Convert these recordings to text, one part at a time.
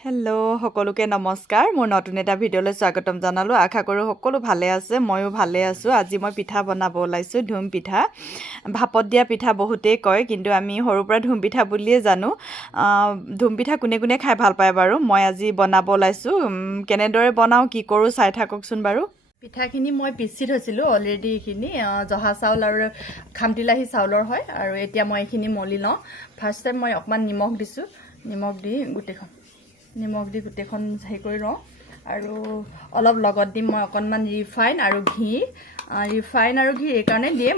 hello' সকলোকে নমস্কাৰ মোৰ নতুন এটা ভিডিঅ'লৈ স্বাগতম জনালোঁ আশা কৰোঁ সকলো ভালে আছে ময়ো ভালে আছোঁ আজি মই পিঠা বনাব ওলাইছোঁ ধুম পিঠা ভাপত দিয়া পিঠা বহুতেই কয় কিন্তু আমি সৰুৰ পৰা ধুম পিঠা বুলিয়ে জানো ধুম পিঠা কোনে কোনে খাই ভাল পায় বাৰু মই আজি বনাব ওলাইছোঁ কেনেদৰে বনাওঁ কি কৰোঁ চাই থাককচোন বাৰু পিঠাখিনি মই পিচি থৈছিলোঁ অলৰেডি এইখিনি জহা চাউল আৰু খামটিলাহী চাউলৰ হয় আৰু এতিয়া মই এইখিনি মলি লওঁ ফাৰ্ষ্ট টাইম মই অকণমান নিমখ দিছোঁ নিমখ দি গোটেইখন হেৰি কৰি লওঁ আৰু অলপ লগত দিম মই অকণমান ৰিফাইন আৰু ঘি এইকাৰণে দিয়ে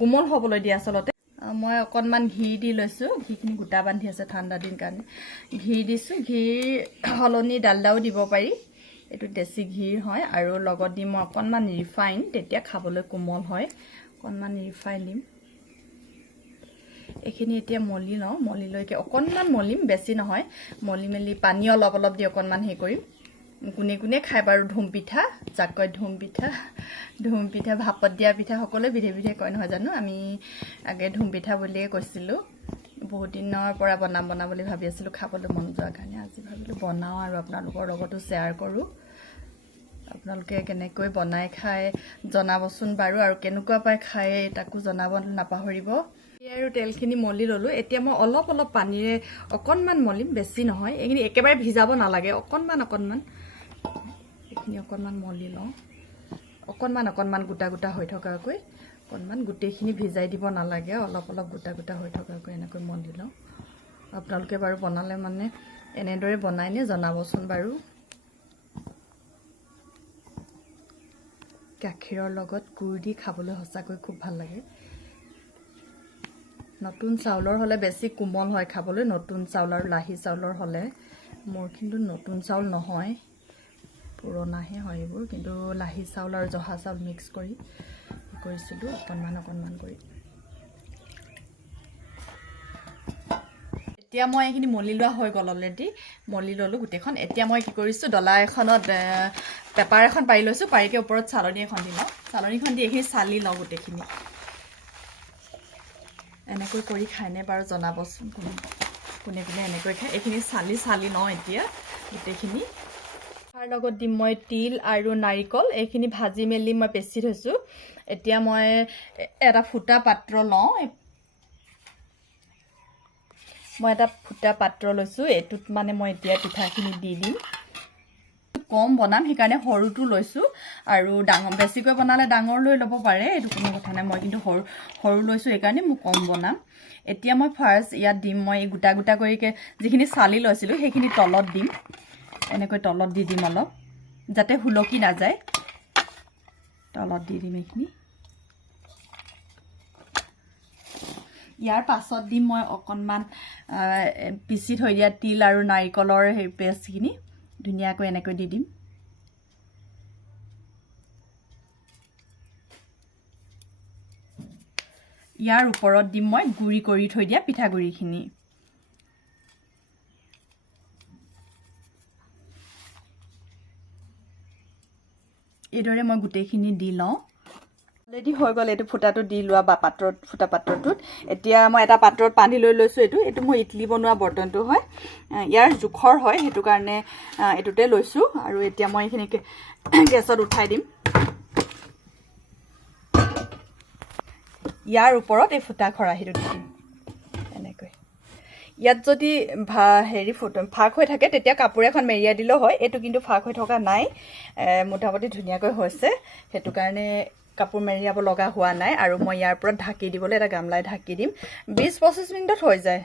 কোমল হ'বলৈ দিয়ে আচলতে মই অকণমান ঘি দি লৈছোঁ ঘিখিনি গোটা বান্ধি আছে ঠাণ্ডা দিন কাৰণে ঘি দিছোঁ ঘিৰ সলনি ডালদাও দিব পাৰি এইটো দেশী ঘিৰ হয় আৰু লগত দিম মই অকণমান ৰিফাইন তেতিয়া খাবলৈ কোমল হয় অকণমান ৰিফাইন দিম এইখিনি এতিয়া মলি লওঁ মলি লৈকে অকণমান মলিম বেছি নহয় মলি মেলি পানী অলপ অলপ দি অকণমান হেৰি কৰিম কোনে কোনে খাই বাৰু ধুম পিঠা যাক কয় ধুম পিঠা ভাপত দিয়া পিঠা সকলোৱে বিধে বিধে কয় নহয় জানো আমি আগে ধুম পিঠা বুলিয়ে কৈছিলোঁ বহুত দিনৰ পৰা বনাম বুলি ভাবি আছিলোঁ খাবলৈ মন যোৱাৰ কাৰণে আজি ভাবিলোঁ বনাওঁ আৰু আপোনালোকৰ লগতো শ্বেয়াৰ কৰোঁ আপোনালোকে কেনেকৈ বনাই খাই জনাবচোন বাৰু আৰু কেনেকুৱা পায় খাই তাকো জনাব নাপাহৰিব আৰু তেলখিনি মলি ল'লোঁ এতিয়া মই অলপ অলপ পানীৰে অকণমান মলিম বেছি নহয় এইখিনি একেবাৰে ভিজাব নালাগে অকণমান এইখিনি অকণমান মলি লওঁ অকণমান গোটা হৈ থকাকৈ অকণমান গোটেইখিনি ভিজাই দিব নালাগে অলপ অলপ গোটা হৈ থকাকৈ এনেকৈ মলি লওঁ আপোনালোকে বাৰু বনালে মানে এনেদৰে বনাইনে জনাবচোন বাৰু গাখীৰৰ লগত গুড় দি খাবলৈ সঁচাকৈ খুব ভাল লাগে নতুন চাউলৰ হ'লে বেছি কোমল হয় খাবলৈ নতুন চাউল আৰু লাহি চাউলৰ হ'লে মোৰ কিন্তু নতুন চাউল নহয় পুৰণাহে হয় এইবোৰ কিন্তু লাহি চাউল আৰু জহা চাউল মিক্স কৰি কৰিছিলোঁ অকণমান কৰি এতিয়া মই এইখিনি মলি লোৱা হৈ গ'ল অলৰেডি মলি ল'লোঁ গোটেইখন এতিয়া মই কি কৰিছোঁ ডলা এখনত পেপাৰ এখন পাৰি লৈছোঁ পাৰিকে ওপৰত চালনী এখন দি লওঁ চালনীখন দি এইখিনি চালি লওঁ গোটেইখিনি এনেকৈ কৰি খায়নে বাৰু জনাবচোন কোনে এনেকৈ খায় এইখিনি চালি লওঁ এতিয়া গোটেইখিনি তাৰ লগত দিম মই তিল আৰু নাৰিকল এইখিনি ভাজি মেলি মই পেচি থৈছোঁ এতিয়া মই এটা ফুটা পাত্ৰ লওঁ মই এটা ফুটা পাত্ৰ লৈছোঁ এইটোত মানে মই এতিয়া পিঠাখিনি দি দিম কম বনাম সেইকাৰণে সৰুটো লৈছোঁ আৰু ডাঙৰ বেছিকৈ বনালে ডাঙৰ লৈ ল'ব পাৰে এইটো কোনো কথা নাই মই কিন্তু সৰু লৈছোঁ সেইকাৰণে মই কম বনাম এতিয়া মই ফাৰ্ষ্ট ইয়াত দিম মই গোটা কৰিকে যিখিনি চালি লৈছিলোঁ সেইখিনি তলত দিম এনেকৈ তলত দি দিম অলপ যাতে হুলকি নাযায় তলত দি দিম এইখিনি ইয়াৰ পাছত দিম মই অকণমান পিচি থৈ দিয়া তিল আৰু নাৰিকলৰ সেই পেষ্টখিনি ধুনীয়াকৈ এনেকৈ দি দিম ইয়াৰ ওপৰত দিম মই গুড়ি কৰি থৈ দিয়া পিঠাগুড়িখিনি এইদৰে মই গোটেইখিনি দি লওঁ অলৰেডি হৈ গ'ল এইটো ফুটাটো দি লোৱা বা ফুটা পাত্ৰটোত এতিয়া মই এটা পাত্ৰত পানী লৈ লৈছোঁ এইটো মই ইডলি বনোৱা বৰ্তনটো হয় ইয়াৰ জোখৰ হয় সেইটো কাৰণে এইটোতে লৈছোঁ আৰু এতিয়া মই এইখিনি গেছত উঠাই দিম ইয়াৰ ওপৰত এই ফুটা খৰাহীটো দি দিম এনেকৈ ইয়াত যদি ফাঁক হৈ থাকে তেতিয়া কাপোৰ এখন মেৰিয়াই দিলেও হয় এইটো কিন্তু ফাঁক হৈ থকা নাই মোটামুটি ধুনীয়াকৈ হৈছে সেইটো কাৰণে কাপোৰ মেৰিয়াব লগা হোৱা নাই আৰু মই ইয়াৰ ওপৰত ঢাকি দিবলৈ এটা গামলাই ঢাকি দিম 20-25 মিনিটত হৈ যায়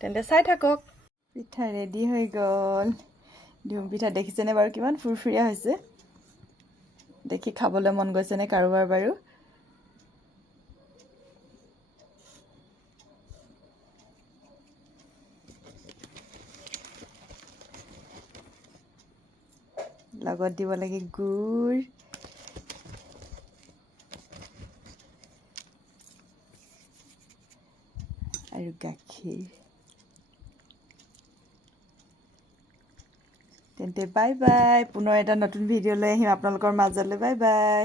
তেন্তে চাই থাকক পিঠা ৰেডি হৈ গ'ল ধুম পিঠা দেখিছেনে বাৰু কিমান ফুৰফুৰীয়া হৈছে দেখি খাবলৈ মন গৈছেনে কাৰোবাৰ বাৰু লগত দিব লাগে গুড় আৰু গাখীৰ তেন্তে বাই বাই পুনৰ এটা নতুন ভিডিঅ' লৈ আহিম আপোনালোকৰ মাজলৈ বাই বাই